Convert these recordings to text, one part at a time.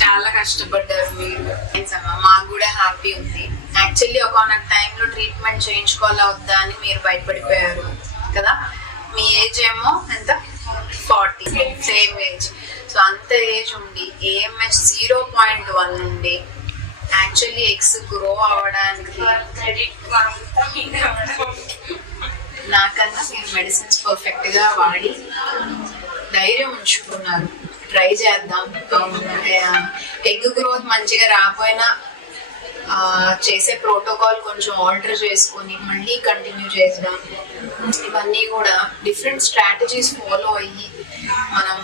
చాలా కష్టపడ్డారు మీరు. మాకు కూడా హ్యాపీ ఉంది. యాక్చువల్లీ ఒక టైంలో ట్రీట్మెంట్ చేయించుకోవాలా వద్దా అని మీరు భయపడిపోయారు కదా. మీ ఏజ్ ఏమో ఎంత? 40, సేమ్ ఏజ్. సో అంత ఏజ్ ఉండి AMH 0.1 ఉండి యాక్చువల్లీ ఎగ్స్ గ్రో అవ్వడానికి నాకన్నా మీరు మెడిసిన్స్ పర్ఫెక్ట్ గా వాడి ధైర్యం ఉంచుకున్నారు. ట్రై చేద్దాం, ఎగ్ గ్రోత్ మంచిగా రాకపోయినా చేసే ప్రోటోకాల్ కొంచెం ఆల్టర్ చేసుకొని మళ్ళీ కంటిన్యూ చేద్దాం. ఇవన్నీ కూడా డిఫరెంట్ స్ట్రాటజీస్ ఫాలో అయ్యి మనం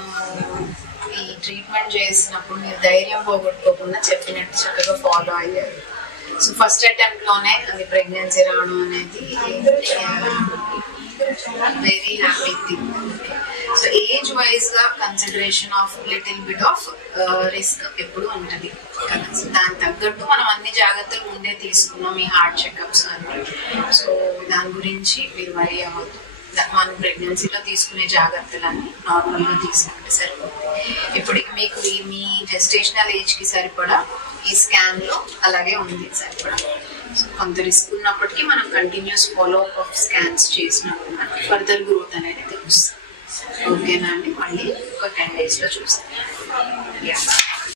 ఈ ట్రీట్మెంట్ చేసినప్పుడు మీరు ధైర్యం పోగొట్టుకోకుండా చెప్పినట్టు చక్కగా ఫాలో అయ్యారు. సో ఫస్ట్ అటెంప్ట్ లోనే అది ప్రెగ్నెన్సీ రావడం అనేది very happy thing. So age wise గా consideration of little bit of risk ఎప్పుడు ఉంటది కదా. సో దాని తగ్గట్టు మనం అన్ని జాగ్రత్తలు ముందే తీసుకున్నాం, ఈ హార్ట్ చెకప్స్ అన్ని. సో దాని గురించి మీరు వరీ అవ్వద్దు. మన ప్రెగ్నెన్సీలో తీసుకునే జాగ్రత్తలన్నీ నార్మల్ గా తీసుకుంటే సరిపోతుంది. ఇప్పుడు మీకు మీ జెస్టేషనల్ ఏజ్ కి సరిపడా ఈ స్కాన్ లో అలాగే ఉంది సరిపడా. కొంత రిస్క్ ఉన్నప్పటికీ మనం continuous follow up of scans చేసినప్పుడు మనకి ఫర్దర్ గ్రోత్ అనేది తెలుస్తుంది. ఓకేనా అండి? మళ్ళీ ఒక 10 days లో చూస్తాం.